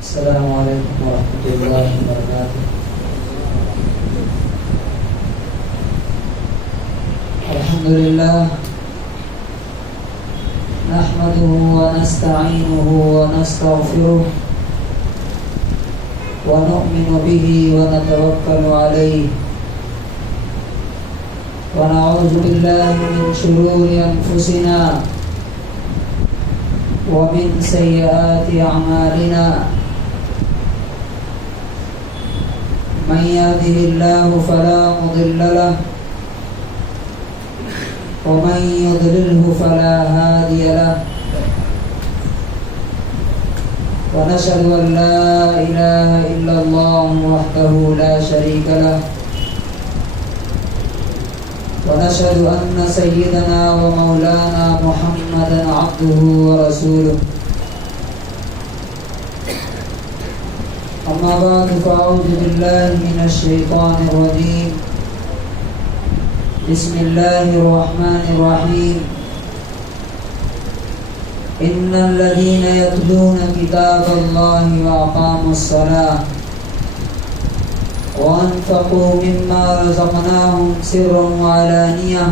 السلام علیکم ورحمۃ اللہ وبرکاتہ۔ الحمدللہ نحمده ونستعینه ونستغفره ونؤمن به ونتوکل علیہ ونعوذ باللہ من شرور انفسنا ومن سیئات اعمالنا من يهده الله فلا مضل له ومن يضلله فلا هادي له ونشهد أن لا إله إلا الله وحده لا شريك له ونشهد أن سيدنا ومولانا محمدا عبده ورسوله أما بعد فأعوذ بالله من الشيطان الرجيم بسم الله الرحمن الرحيم إن الذين يتلون كتاب الله وأقاموا الصلاة وأنفقوا مما رزقناهم سرا وعلانية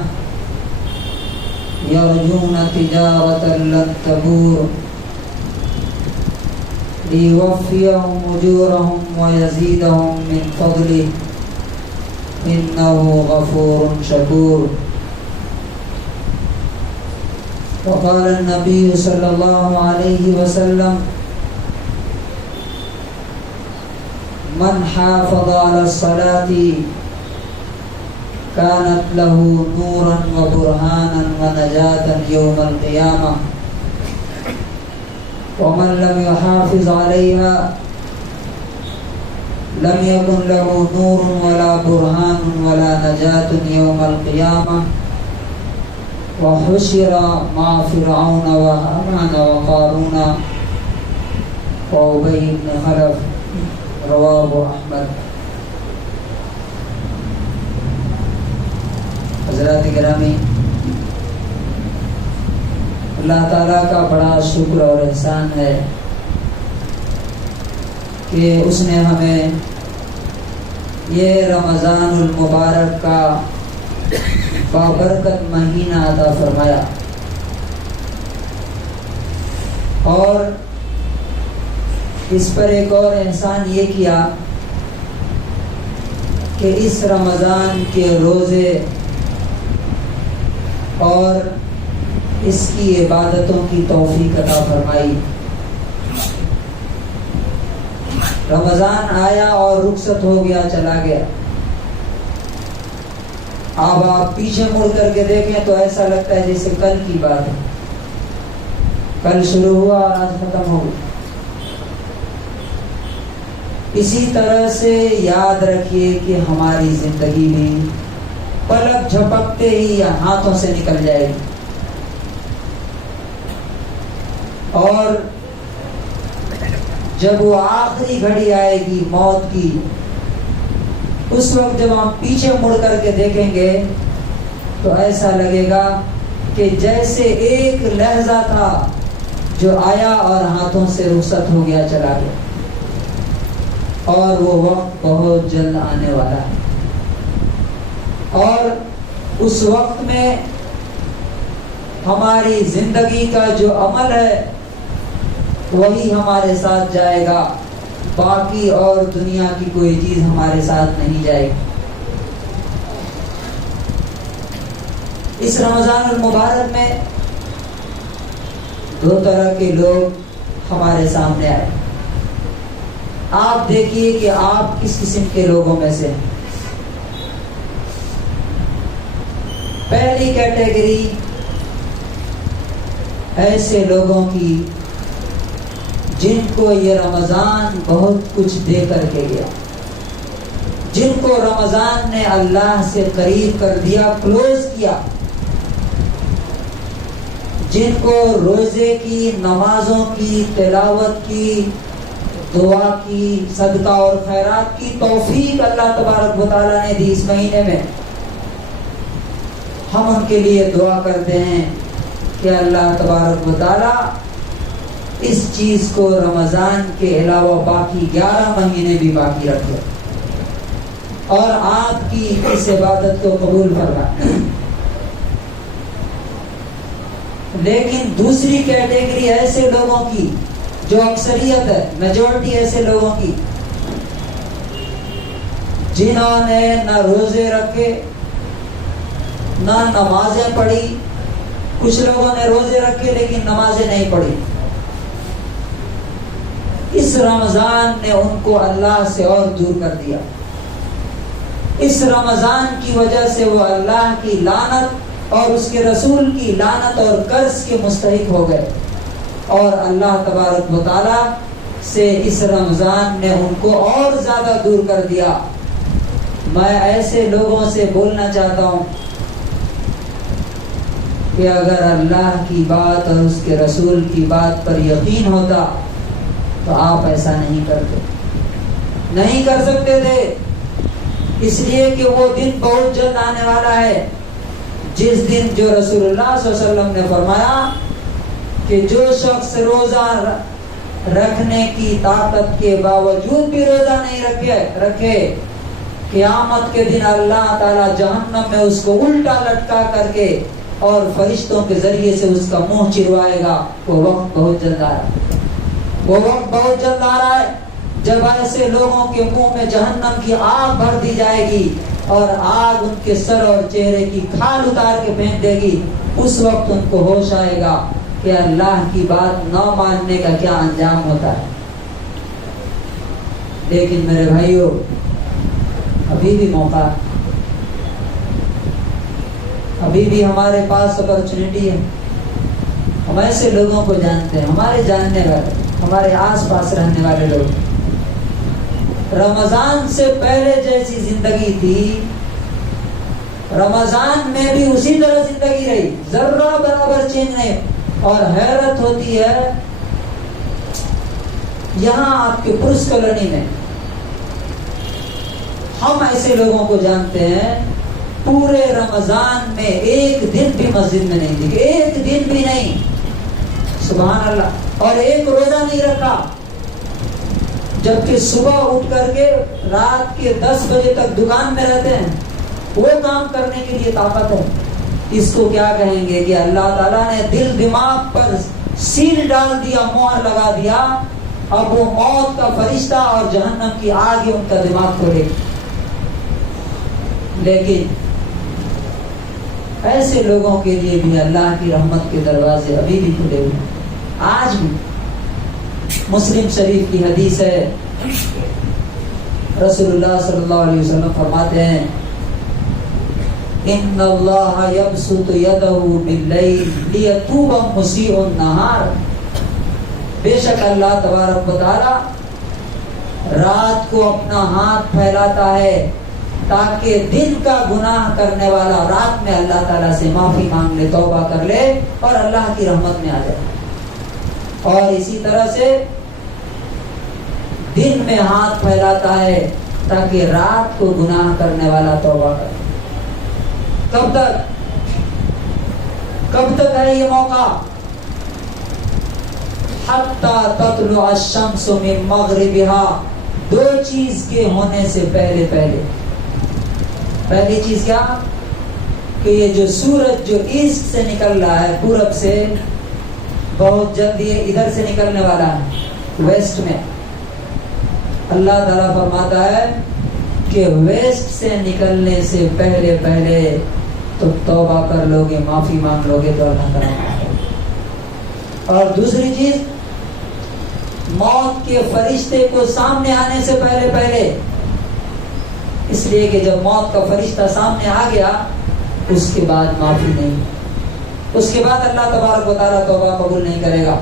يرجون تجارة لن تبور ليوفيهم أجورهم ويزيدهم من فضله إنه غفور شكور۔ وقال النبي صلى الله عليه وسلم من حافظ على الصلاة كانت له نورا وبرهانا ونجاة يوم القيامة ومن لم يحافظ عليها لم يكن له نور ولا برهان ولا نجاة يوم القيامة وحشر مع فرعون وهامان وقارون وأبي بن خلف رواه احمد۔ حضرات گرامی، اللہ تعالیٰ کا بڑا شکر اور احسان ہے کہ اس نے ہمیں یہ رمضان المبارک کا بابرکت مہینہ عطا فرمایا، اور اس پر ایک اور احسان یہ کیا کہ اس رمضان کے روزے اور اس کی عبادتوں کی توفیق عطا فرمائی۔ رمضان آیا اور رخصت ہو گیا، چلا گیا۔ اب آپ پیچھے مڑ کر کے دیکھیں تو ایسا لگتا ہے جیسے کل کی بات ہے، کل شروع ہوا اور آج ختم ہو گیا۔ اسی طرح سے یاد رکھیے کہ ہماری زندگی بھی پلک جھپکتے ہی ہاتھوں سے نکل جائے گی، اور جب وہ آخری گھڑی آئے گی موت کی، اس وقت جب ہم پیچھے مڑ کر کے دیکھیں گے تو ایسا لگے گا کہ جیسے ایک لحظہ تھا جو آیا اور ہاتھوں سے رخصت ہو گیا، چلا گیا، اور وہ وقت بہت جلد آنے والا ہے۔ اور اس وقت میں ہماری زندگی کا جو عمل ہے وہی ہمارے ساتھ جائے گا، باقی اور دنیا کی کوئی چیز ہمارے ساتھ نہیں جائے گی۔ اس رمضان المبارک میں دو طرح کے لوگ ہمارے سامنے آئے۔ آپ دیکھیے کہ آپ کس قسم کے لوگوں میں سے ہیں۔ پہلی کیٹیگری ایسے لوگوں کی جن کو یہ رمضان بہت کچھ دے کر کے گیا، جن کو رمضان نے اللہ سے قریب کر دیا، کلوز کیا، جن کو روزے کی، نمازوں کی، تلاوت کی، دعا کی، صدقہ اور خیرات کی توفیق اللہ تبارک و تعالیٰ نے دی اس مہینے میں۔ ہم ان کے لیے دعا کرتے ہیں کہ اللہ تبارک و تعالیٰ اس چیز کو رمضان کے علاوہ باقی 11 مہینے بھی باقی رکھے اور آپ کی اس عبادت کو قبول فرمائے۔ لیکن دوسری کیٹیگری ایسے لوگوں کی جو اکثریت ہے، میجورٹی ایسے لوگوں کی جنہوں نے نہ روزے رکھے نہ نمازیں پڑھی، کچھ لوگوں نے روزے رکھے لیکن نمازیں نہیں پڑھی۔ اس رمضان نے ان کو اللہ سے اور دور کر دیا۔ اس رمضان کی وجہ سے وہ اللہ کی لعنت اور اس کے رسول کی لعنت اور قرض کے مستحق ہو گئے، اور اللہ تبارک و تعالی سے اس رمضان نے ان کو اور زیادہ دور کر دیا۔ میں ایسے لوگوں سے بولنا چاہتا ہوں کہ اگر اللہ کی بات اور اس کے رسول کی بات پر یقین ہوتا تو آپ ایسا نہیں کرتے، نہیں کر سکتے تھے، اس لیے کہ وہ دن بہت جلد آنے والا ہے جس دن جو رسول اللہ صلی اللہ علیہ وسلم نے فرمایا کہ جو شخص روزہ رکھنے کی طاقت کے باوجود بھی روزہ نہیں رکھے قیامت کے دن اللہ تعالیٰ جہنم میں اس کو الٹا لٹکا کر کے اور فرشتوں کے ذریعے سے اس کا منہ چروائے گا۔ وہ وقت بہت جلد آ رہا ہے، وہ وقت بہت جلد آ رہا ہے جب ایسے لوگوں کے منہ میں جہنم کی آگ بھر دی جائے گی اور آگ ان کے سر اور چہرے کی کھال اتار کے پھینک دے گی۔ اس وقت ان کو ہوش آئے گا کہ اللہ کی بات نہ ماننے کا کیا انجام ہوتا ہے۔ لیکن میرے بھائیوں، ابھی بھی موقع، ابھی بھی ہمارے پاس اپرچونٹی ہے۔ ہم ایسے لوگوں کو جانتے ہیں، ہمارے جاننے والے، ہمارے آس پاس رہنے والے لوگ، رمضان سے پہلے جیسی زندگی تھی رمضان میں بھی اسی طرح زندگی رہی، ذرہ برابر چینج نہیں۔ اور حیرت ہوتی ہے، یہاں آپ کے پرس کالونی میں ہم ایسے لوگوں کو جانتے ہیں پورے رمضان میں ایک دن بھی مسجد میں نہیں دکھے، ایک دن بھی نہیں، سبحان اللہ، اور ایک روزہ نہیں رکھا، جبکہ صبح اٹھ کر کے رات کے 10 بجے تک دکان میں رہتے ہیں، وہ کام کرنے کے لیے طاقت ہے۔ اس کو کیا کہیں گے کہ اللہ تعالیٰ نے دل دماغ پر سیل ڈال دیا، مہر لگا دیا، اب وہ موت کا فرشتہ اور جہنم کی آگ ان کا دماغ کھولے۔ لیکن ایسے لوگوں کے لیے بھی اللہ کی رحمت کے دروازے ابھی بھی کھلے ہوئے ہیں، آج بھی۔ مسلم شریف کی حدیث ہے، رسول اللہ صلی اللہ علیہ وسلم فرماتے ہیں ان اللہ یبسط یدہ باللیل لیتوب مسیء النہار، بے شک اللہ تبارک و تعالی رات کو اپنا ہاتھ پھیلاتا ہے تاکہ دن کا گناہ کرنے والا رات میں اللہ تعالیٰ سے معافی مانگ لے، توبہ کر لے اور اللہ کی رحمت میں آ جائے، اور اسی طرح سے دن میں ہاتھ پھیلاتا ہے تاکہ رات کو گناہ کرنے والا توبہ کرے۔ کب تک ہے یہ موقع؟ حتی تطلع الشمس من مغربها، دو چیز کے ہونے سے پہلے پہلی چیز کیا؟ کہ یہ جو سورج جو ایسٹ سے نکل رہا ہے، پورب سے، بہت جلدی ادھر سے نکلنے والا ہے ویسٹ میں۔ اللہ تعالیٰ فرماتا ہے کہ ویسٹ سے نکلنے سے پہلے تو توبہ کر لو گے، معافی مانگ لو گے تو اللہ تعالیٰ۔ اور دوسری چیز، موت کے فرشتے کو سامنے آنے سے پہلے، اس لیے کہ جب موت کا فرشتہ سامنے آ گیا اس کے بعد معافی نہیں، اس کے بعد اللہ تبارک و تعالیٰ توبہ قبول نہیں کرے گا۔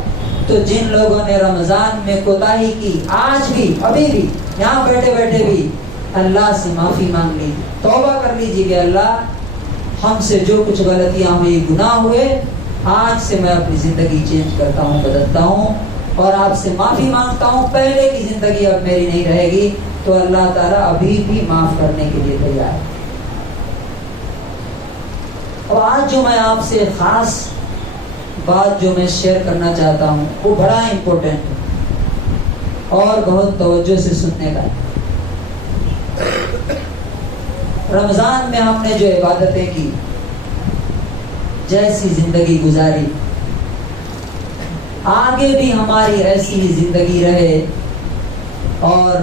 تو جن لوگوں نے رمضان میں کوتاہی کی، آج بھی، ابھی بھی، یہاں بیٹھے بھی اللہ سے معافی مانگ لی، توبہ کر لیجیے کہ اللہ ہم سے جو کچھ غلطیاں ہوئی، گناہ ہوئے، آج سے میں اپنی زندگی چینج کرتا ہوں، بدلتا ہوں اور آپ سے معافی مانگتا ہوں، پہلے کی زندگی اب میری نہیں رہے گی، تو اللہ تعالیٰ ابھی بھی معاف کرنے کے لیے تیار ہے۔ اور آج جو میں آپ سے خاص بات جو میں شیئر کرنا چاہتا ہوں وہ بڑا امپورٹنٹ ہے اور بہت توجہ سے سننے کا ہے۔ رمضان میں ہم نے جو عبادتیں کی، جیسی زندگی گزاری، آگے بھی ہماری ایسی ہی زندگی رہے اور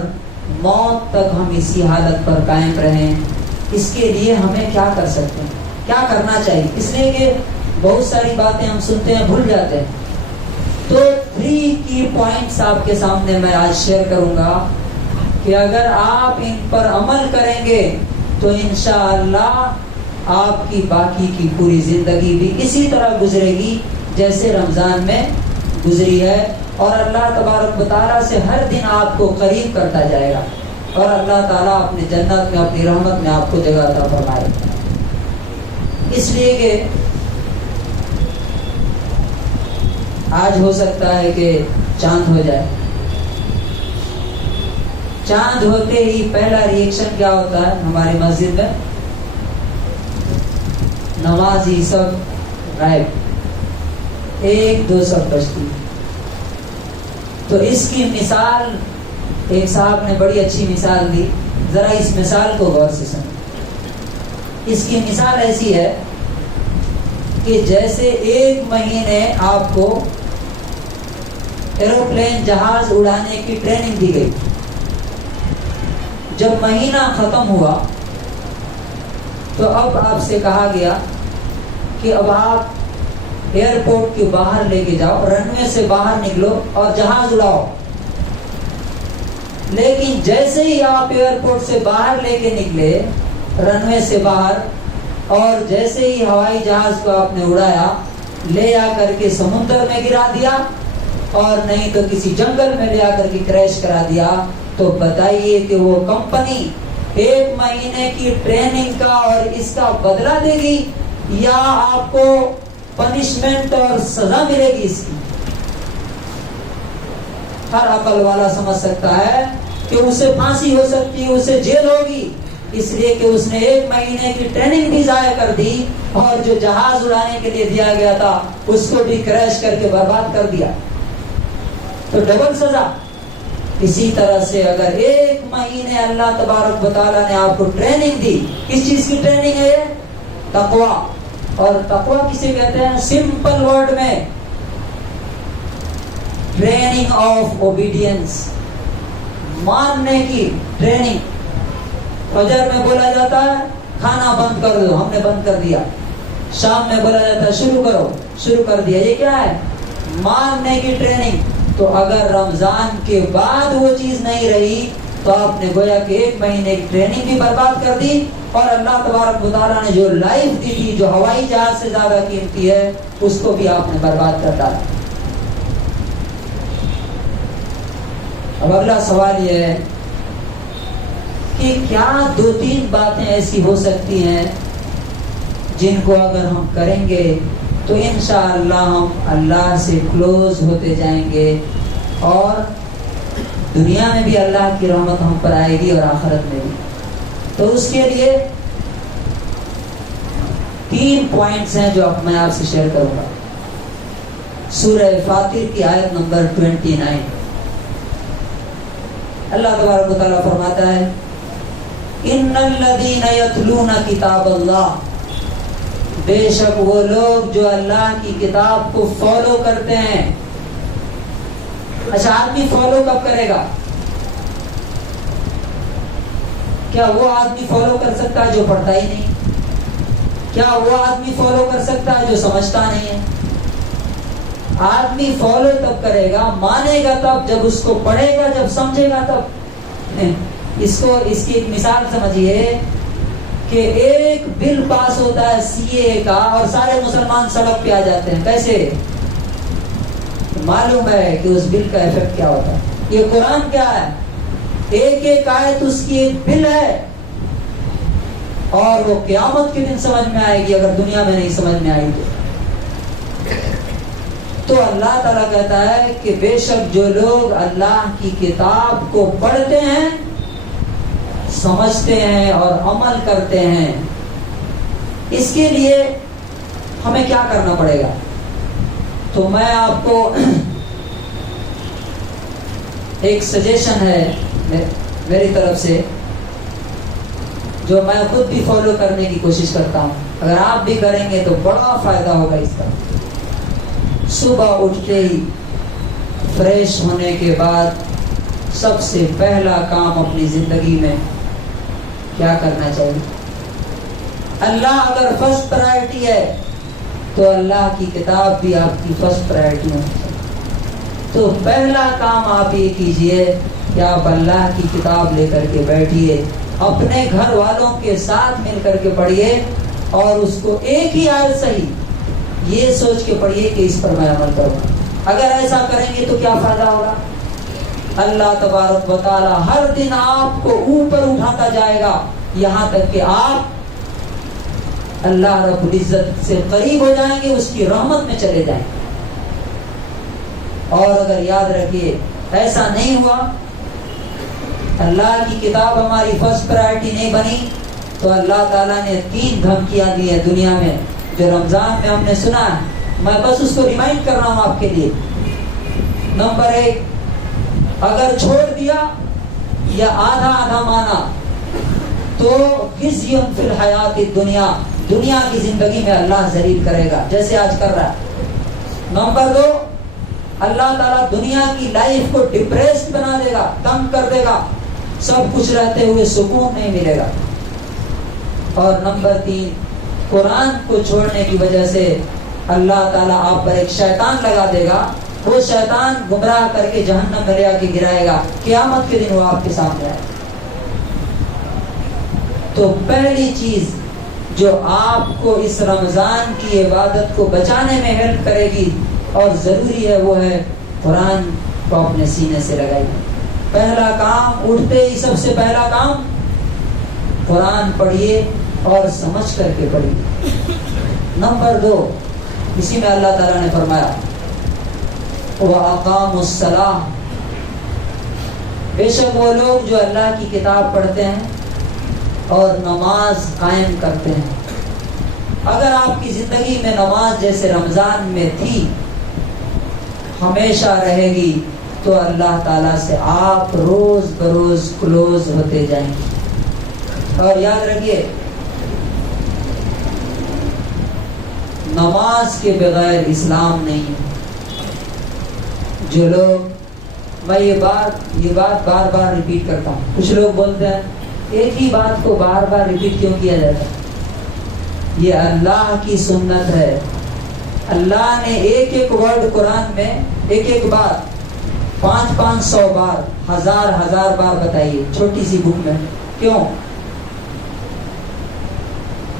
موت تک ہم اسی حالت پر قائم رہیں، اس کے لیے ہمیں کیا کر سکتے ہیں، کیا کرنا چاہیے؟ اس لیے کہ بہت ساری باتیں ہم سنتے ہیں، بھول جاتے ہیں۔ تو 3 کی پوائنٹس آپ کے سامنے میں آج شیئر کروں گا کہ اگر آپ ان پر عمل کریں گے تو انشاءاللہ آپ کی باقی کی پوری زندگی بھی اسی طرح گزرے گی جیسے رمضان میں گزری ہے، اور اللہ تبارک و تعالیٰ سے ہر دن آپ کو قریب کرتا جائے گا، اور اللہ تعالیٰ اپنی جنت میں، اپنی رحمت میں آپ کو جگہ عطا فرمائے۔ اس لیے کہ آج ہو سکتا ہے کہ چاند ہو جائے، چاند ہوتے ہی پہلا ریئیکشن کیا ہوتا ہے ہماری مسجد میں؟ نمازی سب غائب، 1-2 سب بچتی۔ تو اس کی مثال ایک صاحب نے بڑی اچھی مثال دی، ذرا اس مثال کو غور سے سنیں۔ اس کی مثال ایسی ہے کہ جیسے 1 مہینے آپ کو ایروپلین جہاز اڑانے کی ٹریننگ دی گئی، جب مہینہ ختم ہوا تو اب آپ سے کہا گیا کہ اب آپ ایئرپورٹ کے باہر لے کے جاؤ، رن وے سے باہر نکلو اور جہاز اڑاؤ۔ لیکن جیسے ہی آپ ایئرپورٹ سے باہر لے کے نکلے، رن وے سے باہر، اور جیسے ہی ہوائی جہاز کو آپ نے اڑایا، لے آ کر کے سمندر میں گرا دیا اور نہیں تو کسی جنگل میں لے آ کر کے کریش کرا دیا، تو بتائیے کہ وہ کمپنی 1 مہینے کی ٹریننگ کا اور اس کا بدلہ دے گی یا آپ کو پنشمنٹ اور سزا ملے گی اس کی؟ ہر عقل والا سمجھ سکتا ہے کہ اسے پھانسی ہو سکتی ہے، اسے جیل ہوگی، اس لیے کہ اس نے 1 مہینے کی ٹریننگ بھی ضائع کر دی اور جو جہاز اڑانے کے لیے دیا گیا تھا اس کو بھی کریش کر کے برباد کر دیا، تو ڈبل سزا۔ اسی طرح سے اگر 1 مہینے اللہ تبارک و تعالیٰ نے آپ کو ٹریننگ دی، کس چیز کی ٹریننگ ہے یہ؟ تقویٰ۔ اور تقویٰ کسے کہتے ہیں؟ سمپل ورڈ میں ٹریننگ آف اوبیڈینس، ماننے کی ٹریننگ۔ فجر میں بولا جاتا ہے کھانا بند کر دو، ہم نے بند کر دیا۔ شام میں بولا جاتا ہے شروع کرو، شروع کر دیا۔ یہ کیا ہے؟ ماننے کی ٹریننگ۔ تو اگر رمضان کے بعد وہ چیز نہیں رہی تو آپ نے گویا کہ 1 مہینے کی ٹریننگ بھی برباد کر دی، اور اللہ تبارک و تعالیٰ نے جو لائف دی تھی، جو ہوائی جہاز سے زیادہ قیمتی ہے، اس کو بھی آپ نے برباد کر ڈالا۔ اب اگلا سوال یہ ہے کہ کیا 2-3 باتیں ایسی ہو سکتی ہیں جن کو اگر ہم کریں گے تو انشاءاللہ ہم اللہ سے کلوز ہوتے جائیں گے، اور دنیا میں بھی اللہ کی رحمت ہم پر آئے گی اور آخرت میں بھی۔ تو اس کے لیے 3 پوائنٹس ہیں جو اب میں آپ سے شیئر کروں گا۔ سورہ فاطر کی آیت نمبر 29، اللہ تبارک و تعالیٰ فرماتا ہے ان الذین یتلون کتاب اللہ، بے شک وہ لوگ جو اللہ کی کتاب کو فالو کرتے ہیں۔ اچھا، آدمی فالو کب کرے گا؟ کیا وہ آدمی فالو کر سکتا ہے جو پڑھتا ہی نہیں؟ کیا وہ آدمی فالو کر سکتا ہے جو سمجھتا نہیں ہے؟ آدمی فالو تب کرے گا، مانے گا تب جب اس کو پڑھے گا، جب سمجھے گا تب۔ اس کی ایک مثال سمجھیے کہ ایک بل پاس ہوتا ہے CA کا اور سارے مسلمان سڑک پہ آ جاتے ہیں، کیسے؟ معلوم ہے کہ اس بل کا ایفیکٹ کیا ہوتا ہے۔ یہ قرآن کیا ہے؟ ایک آیت اس کی ایک بل ہے، اور وہ قیامت کے دن سمجھ میں آئے گی اگر دنیا میں نہیں سمجھ میں آئی تو اللہ تعالیٰ کہتا ہے کہ بے شک جو لوگ اللہ کی کتاب کو پڑھتے ہیں، سمجھتے ہیں اور عمل کرتے ہیں، اس کے لیے ہمیں کیا کرنا پڑے گا؟ تو میں آپ کو ایک سجیشن ہے میری طرف سے جو میں خود بھی فالو کرنے کی کوشش کرتا ہوں. اگر آپ بھی کریں گے تو بڑا فائدہ ہوگا اس کا. صبح اٹھتے ہی فریش ہونے کے بعد سب سے پہلا کام اپنی زندگی میں کیا کرنا چاہیے؟ اللہ اگر فرسٹ پرائرٹی ہے تو اللہ کی کتاب بھی آپ کی فرسٹ پرائرٹی ہونی چاہیے. تو پہلا کام آپ یہ کیجئے کہ آپ اللہ کی کتاب لے کر کے بیٹھیے, اپنے گھر والوں کے ساتھ مل کر کے پڑھیے, اور اس کو ایک ہی آیت صحیح یہ سوچ کے پڑھیے کہ اس پر میں عمل کروں. اگر ایسا کریں گے تو کیا فائدہ ہوگا؟ اللہ تبارک و تعالی ہر دن آپ کو اوپر اٹھاتا جائے گا, یہاں تک کہ آپ اللہ رب العزت سے قریب ہو جائیں گے, اس کی رحمت میں چلے جائیں گے. اور اگر یاد رکھیے ایسا نہیں ہوا, اللہ کی کتاب ہماری فرسٹ پرائرٹی نہیں بنی, تو اللہ تعالیٰ نے 3 دھمکیاں دی ہیں دنیا میں جو رمضان میں ہم نے سنا ہے. میں بس اس کو ریمائنڈ کر رہا ہوں آپ کے لیے. نمبر 1, اگر چھوڑ دیا یا آدھا آدھا مانا تو خزی فی الحیات الدنیا, دنیا کی زندگی میں اللہ ذلیل کرے گا جیسے آج کر رہا ہے. نمبر 2, اللہ تعالیٰ دنیا کی لائف کو ڈپریسڈ بنا دے گا, تنگ کر دے گا, سب کچھ رہتے ہوئے سکون نہیں ملے گا. اور نمبر 3, قرآن کو چھوڑنے کی وجہ سے اللہ تعالیٰ آپ پر ایک شیطان لگا دے گا, وہ شیطان گمراہ کر کے جہنم میں لے کے گرائے گا, قیامت کے دن وہ آپ کے سامنے آئے. تو پہلی چیز جو آپ کو اس رمضان کی عبادت کو بچانے میں ہیلپ کرے گی اور ضروری ہے وہ ہے قرآن کو اپنے سینے سے لگائیے. پہلا کام, اٹھتے ہی سب سے پہلا کام قرآن پڑھیے اور سمجھ کر کے پڑھیے. نمبر 2, اسی میں اللہ تعالیٰ نے فرمایا وَأَقَامُوا الصَّلَاةَ, بے شک وہ لوگ جو اللہ کی کتاب پڑھتے ہیں اور نماز قائم کرتے ہیں. اگر آپ کی زندگی میں نماز جیسے رمضان میں تھی ہمیشہ رہے گی تو اللہ تعالیٰ سے آپ روز بروز کلوز ہوتے جائیں گے. اور یاد رکھیے نماز کے بغیر اسلام نہیں ہے. جو لوگ, میں یہ بات بار بار ریپیٹ کرتا ہوں, کچھ لوگ بولتے ہیں ایک ہی بات کو بار بار ریپیٹ کیوں کیا جاتا ہے؟ یہ اللہ کی سنت ہے. اللہ نے ایک ایک ورڈ قرآن میں, ایک ایک بات 500 بار, 1000 بار بتائیے چھوٹی سی بک میں. کیوں؟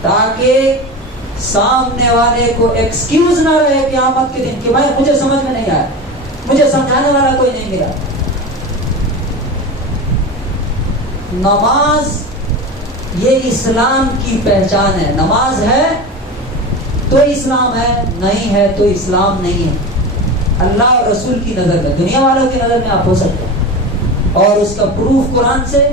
تاکہ سامنے والے کو ایکسکیوز نہ رہے قیامت کے دن کہ بھائی مجھے سمجھ میں نہیں آیا, مجھے سمجھانے والا کوئی نہیں ملا. نماز یہ اسلام کی پہچان ہے. نماز ہے تو اسلام ہے, نہیں ہے تو اسلام نہیں ہے. اللہ اور رسول کی نظر میں, دنیا والوں کی نظر میں آپ ہو سکتے ہیں. اور اس کا پروف قرآن سے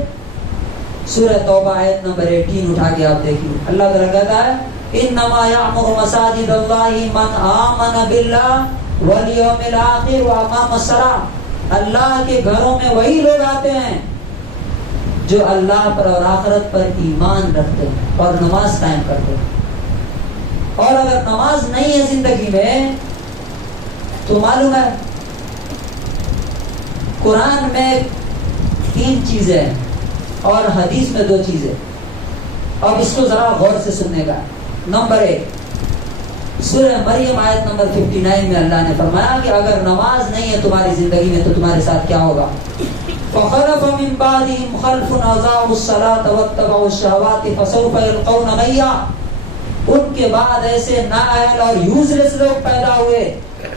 سورہ توبہ آیت نمبر 18 اٹھا کے آپ دیکھیے. اللہ تعالیٰ کہتا ہے انما یعمر مساجد اللہ من آمن باللہ والیوم الآخر واقام الصلاۃ. اللہ کے گھروں میں وہی لوگ آتے ہیں جو اللہ پر اور آخرت پر ایمان رکھتے ہیں اور نماز قائم کرتے ہیں. اور اگر نماز نہیں ہے زندگی میں تو معلوم ہے قرآن میں 3 چیزیں ہیں اور حدیث میں 2 چیزیں. اب اس کو ذرا غور سے سننے کا. نمبر 1 سورہ مریم آیت نمبر 59 میں اللہ نے فرمایا کہ اگر نماز نہیں ہے تمہاری زندگی میں تو تمہارے ساتھ کیا ہوگا؟ فخلف من بعدهم خلف اضاعوا الصلاة واتبعوا الشهوات فسوف يلقون غيا. ان کے بعد ایسے نااہل اور یوزلیس لوگ پیدا ہوئے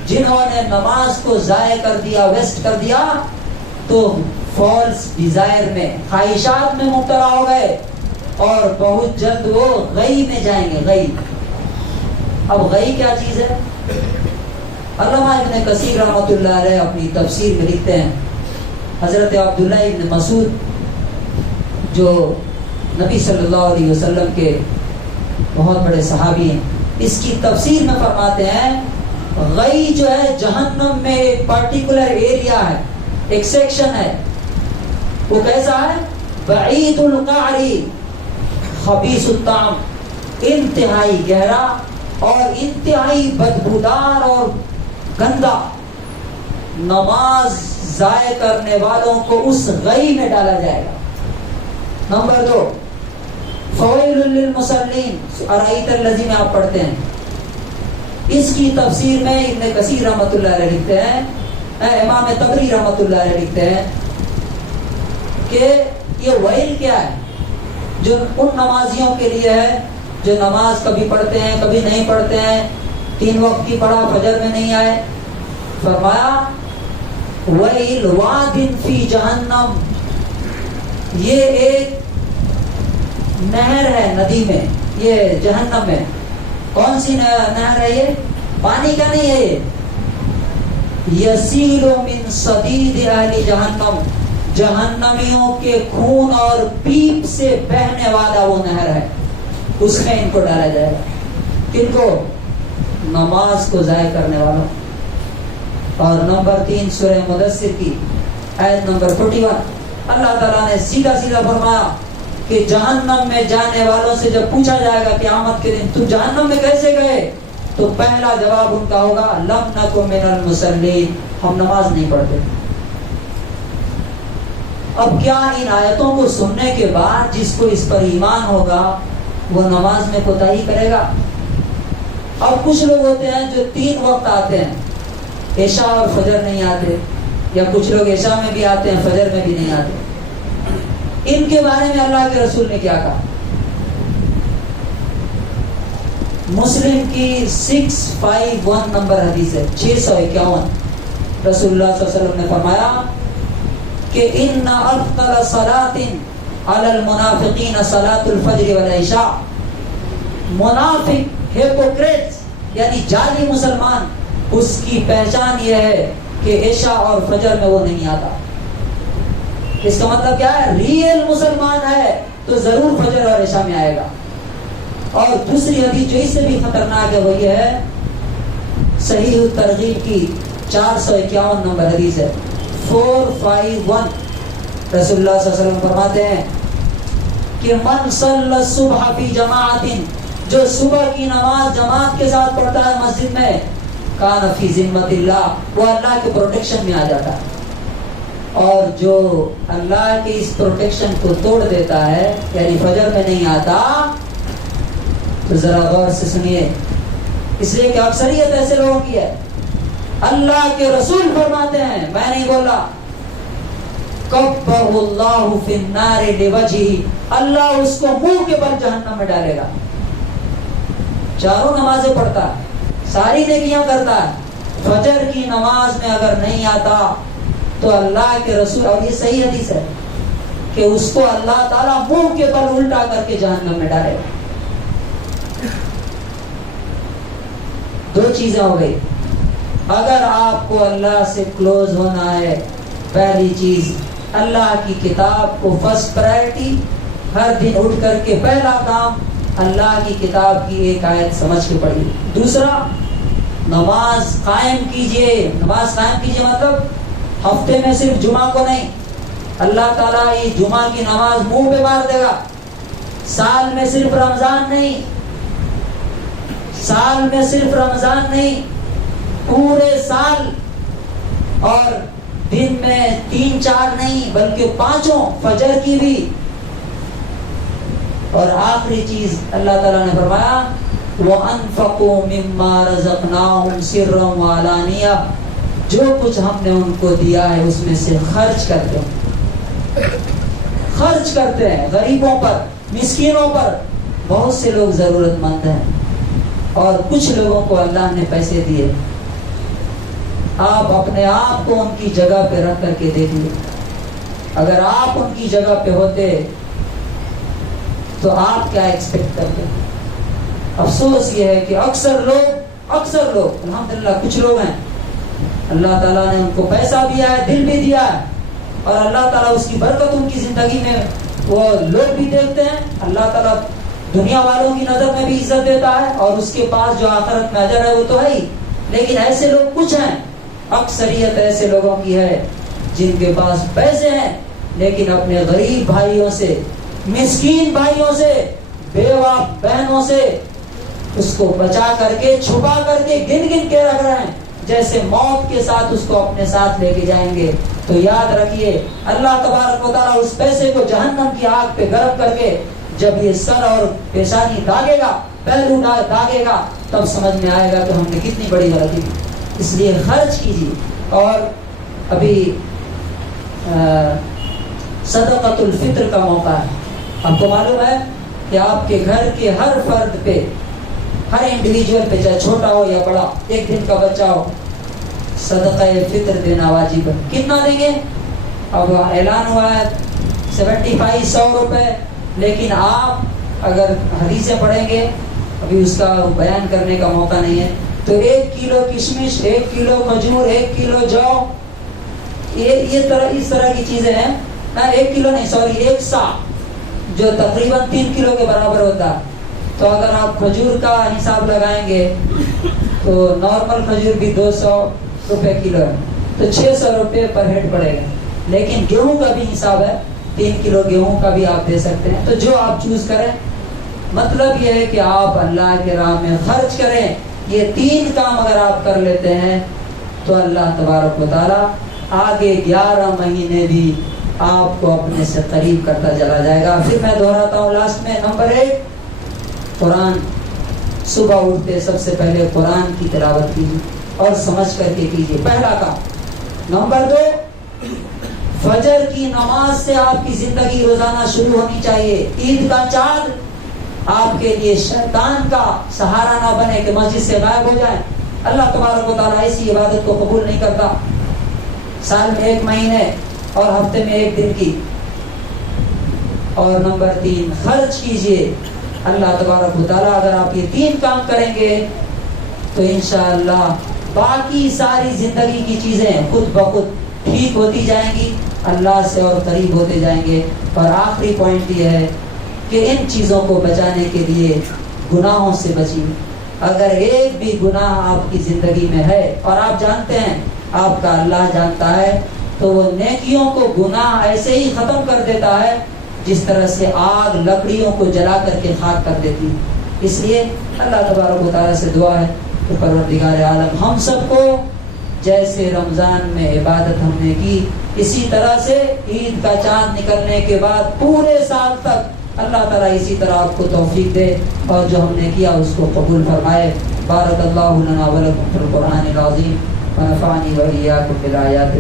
جنہوں نے نماز کو ضائع کر دیا, ویسٹ کر دیا, تو فالس ڈیزائر میں, خواہشات میں مبتلا ہو گئے اور بہت جلد وہ غی میں جائیں گے. غی, اب غی کیا چیز ہے؟ علامہ ابن کثیر رحمۃ اللہ علیہ اپنی تفسیر میں لکھتے ہیں حضرت عبداللہ ابن مسعود جو نبی صلی اللہ علیہ وسلم کے بہت بڑے صحابی ہیں, اس کی تفسیر میں فرماتے ہیں غی جو ہے جہنم میں ایک پرٹیکولر ایریا ہے، ایک سیکشن ہے، وہ کیسا ہے؟ بعید القعری خبیث الطعم، انتہائی گہرا اور انتہائی بدبودار اور گندا۔ نماز ضائع کرنے والوں کو اس غی میں ڈالا جائے گا۔ نمبر 2، فویل للمصلین، ارائیت الذی میں آپ پڑھتے ہیں، اس کی تفسیر میں ابن کثیر رحمۃ اللہ علیہ لکھتے ہیں، امام طبری رحمۃ اللہ علیہ لکھتے ہیں کہ یہ ویل کیا ہے؟ جو ان نمازیوں کے لیے ہے جو نماز کبھی پڑھتے ہیں کبھی نہیں پڑھتے ہیں، 3 وقت کی پڑھا فجر میں نہیں آئے۔ فرمایا ویل واد فی جہنم، یہ ایک نہر ہے ندی میں، یہ جہنم میں۔ کون سی نہر ہے؟ یہ پانی کا نہیں ہے، یہ یسیل من صدید اہل جہنم، جہنمیوں کے خون اور پیپ سے بہنے والا وہ نہر ہے، اس میں ان کو ڈالا جائے گا۔ کن کو؟ نماز کو ضائع کرنے والوں۔ اور نمبر 3 سورہ مدثر کی آیت نمبر 41، اللہ تعالیٰ نے سیدھا سیدھا فرمایا کہ جہنم میں جانے والوں سے جب پوچھا جائے گا قیامت کے دن تو جہنم میں کیسے گئے، تو پہلا جواب ان کا ہوگا لم نکو من المصلین، ہم نماز نہیں پڑھتے۔ اب کیا ان آیتوں کو سننے کے بعد جس کو اس پر ایمان ہوگا وہ نماز میں کوتاہی کرے گا؟ اب کچھ لوگ ہوتے ہیں جو 3 وقت آتے ہیں، عشاء اور فجر نہیں آتے، یا کچھ لوگ عشاء میں بھی آتے ہیں فجر میں بھی نہیں آتے۔ ان کے بارے میں اللہ کے رسول نے کیا کہا؟ مسلم کی 651 نمبر حدیث ہے، 651، رسول اللہ صلی اللہ علیہ وسلم نے فرمایا کہ ان افضل صلاۃ علی المنافقین صلاۃ الفجر والعشاء، منافق ہیپوکریٹس یعنی جعلی مسلمان، اس کی پہچان یہ ہے کہ عشاء اور فجر میں وہ نہیں آتا۔ اس کا مطلب کیا ہے؟ ریئل مسلمان ہے تو ضرور فجر اور عشاء میں آئے گا۔ اور دوسری حدیث جو اس سے بھی خطرناک ہے وہ یہ ہے، صحیح الترغیب کی 451 نمبر حدیث ہے، 451، رسول اللہ صلی اللہ علیہ وسلم فرماتے ہیں کہ من صلی الصبح فی جماعت، جو صبح کی نماز جماعت کے ساتھ پڑھتا ہے مسجد میں، کان فی ذمۃ اللہ، وہ اللہ کے پروٹیکشن میں آ جاتا ہے۔ اور جو اللہ کے اس پروٹیکشن کو توڑ دیتا ہے، یعنی فجر میں نہیں آتا، تو ذرا غور سے سنیے، اس لیے کہ اکثریت ایسے لوگوں کی ہے۔ اللہ کے رسول فرماتے ہیں، میں نہیں بولا، کبہ اللہ فی النار لوجہہ، اللہ اس کو منہ کے بل جہنم میں ڈالے گا۔ چاروں نمازیں پڑھتا ہے، ساری نیکیاں کرتا ہے، فجر کی نماز میں اگر نہیں آتا تو اللہ کے رسول، اور یہ صحیح حدیث ہے، کہ اس کو اللہ تعالیٰ منہ کے بل الٹا کر کے جہنم میں ڈالے گا۔ 2 چیزیں ہو گئی، اگر آپ کو اللہ سے کلوز ہونا ہے، پہلی چیز اللہ کی کتاب کو فرسٹ پرائرٹی، ہر دن اٹھ کر کے پہلا کام اللہ کی کتاب کی ایک آیت سمجھ کے پڑھیے۔ دوسرا، نماز قائم کیجئے۔ نماز قائم کیجئے مطلب ہفتے میں صرف جمعہ کو نہیں، اللہ تعالیٰ یہ جمعہ کی نماز منہ پہ مار دے گا۔ سال میں صرف رمضان نہیں، سال میں صرف رمضان نہیں، پورے سال، اور دن میں 3-4 نہیں بلکہ 5 فجر کی بھی۔ اور آخری چیز اللہ تعالیٰ نے فرمایا وَأَنفَقُوا مِمَّا رَزَقْنَاهُمْ سِرًّا وَعَلَانِيَةً، جو کچھ ہم نے ان کو دیا ہے اس میں سے خرچ کرتے ہیں، خرچ کرتے ہیں غریبوں پر، مسکینوں پر۔ بہت سے لوگ ضرورت مند ہیں اور کچھ لوگوں کو اللہ نے پیسے دیے، آپ اپنے آپ کو ان کی جگہ پہ رکھ کر کے دیکھیے، اگر آپ ان کی جگہ پہ ہوتے تو آپ کیا ایکسپیکٹ کرتے؟ افسوس یہ ہے کہ اکثر لوگ الحمدللہ کچھ لوگ ہیں، اللہ تعالیٰ نے ان کو پیسہ دیا ہے، دل بھی دیا ہے، اور اللہ تعالیٰ اس کی برکت ان کی زندگی میں وہ لوگ بھی دیکھتے ہیں، اللہ تعالیٰ دنیا والوں کی نظر میں بھی عزت دیتا ہے، اور اس کے پاس جو آخرت میں اجر ہے وہ تو ہے ہی، لیکن ایسے لوگ کچھ ہیں، اکثریت ایسے لوگوں کی ہے جن کے پاس پیسے ہیں لیکن اپنے غریب بھائیوں سے، مسکین بھائیوں سے، بیوہ بہنوں سے اس کو بچا کر کے، چھپا کر کے، گن گن کے رکھ رہے ہیں، جیسے موت کے ساتھ اس کو اپنے ساتھ لے کے جائیں گے۔ تو یاد رکھیے اللہ تبارک و تعالیٰ اس پیسے کو جہنم کی آگ پہ گرم کر کے جب یہ سر اور پیشانی داغے گا، پہلو داغے گا، تب سمجھ میں آئے گا کہ ہم نے کتنی بڑی غلطی کی۔ اس لیے خرچ کیجیے۔ اور ابھی صدقۃ الفطر کا موقع ہے۔ آپ کو معلوم ہے کہ آپ کے گھر کے ہر فرد پہ، ہر انڈیویجول پہ، چاہے چھوٹا ہو یا بڑا، ایک دن کا بچہ ہو، صدقہ فطر دینا واجب ہے۔ کتنا دیں گے؟ اب اعلان ہوا ہے 75 روپے، لیکن آپ اگر حدیثیں پڑھیں گے، ابھی اس کا بیان کرنے کا موقع نہیں ہے، تو 1 کلو کشمش، 1 کلو کھجور، 1 کلو جو، اس طرح کی چیزیں ہیں نا، 1 کلو نہیں، سوری 1 سا، جو تقریباً 3 کلو کے برابر ہوتا ہے۔ تو اگر آپ کھجور کا حساب لگائیں گے تو نارمل کھجور بھی 200 روپے کلو ہے، تو 600 روپے پر ہیڈ پڑے گا۔ لیکن گیہوں کا بھی حساب ہے، 3 کلو گیہوں کا بھی آپ دے سکتے ہیں، تو جو آپ چوز کریں۔ مطلب یہ ہے کہ آپ اللہ کے راہ میں خرچ کریں۔ یہ 3 کام اگر آپ کر لیتے ہیں تو اللہ تبارک و تعالیٰ آگے 11 مہینے بھی آپ کو اپنے سے قریب کرتا چلا جائے گا۔ پھر میں دہراتا ہوں لاسٹ میں، نمبر 1 قرآن، صبح اٹھتے سب سے پہلے قرآن کی تلاوت کیجیے اور سمجھ کر کے کیجیے، پہلا کام۔ نمبر 2 فجر کی نماز سے آپ کی زندگی روزانہ شروع ہونی چاہیے۔ عید کا چاند آپ کے لیے شیطان کا سہارا نہ بنے کہ مسجد سے غائب ہو جائیں۔ اللہ تبارک و تعالیٰ ایسی عبادت کو قبول نہیں کرتا۔ سال میں 1 مہینے اور ہفتے میں 1 دن کی۔ اور نمبر 3 خرچ کیجیے۔ اللہ تبارک و تعالیٰ اگر آپ یہ 3 کام کریں گے تو انشاءاللہ باقی ساری زندگی کی چیزیں خود بخود ٹھیک ہوتی جائیں گی، اللہ سے اور قریب ہوتے جائیں گے۔ اور آخری پوائنٹ یہ ہے کہ ان چیزوں کو بچانے کے لیے گناہوں سے بچیے۔ اگر ایک بھی گناہ آپ کی زندگی میں ہے، اور آپ جانتے ہیں، آپ کا اللہ جانتا ہے، تو وہ نیکیوں کو گناہ ایسے ہی ختم کر دیتا ہے جس طرح سے آگ لکڑیوں کو جلا کر کے خاک کر دیتی۔ اس لیے اللہ تبارک و تعالیٰ سے دعا ہے کہ پروردگار عالم ہم سب کو جیسے رمضان میں عبادت ہم نے کی، اسی طرح سے عید کا چاند نکلنے کے بعد پورے سال تک اللہ تعالیٰ اسی طرح آپ کو توفیق دے، اور جو ہم نے کیا اس کو قبول فرمائے۔ بارک اللہ لنا ولکم فی القرآن العظیم ونفعنی وإیاکم بالآیات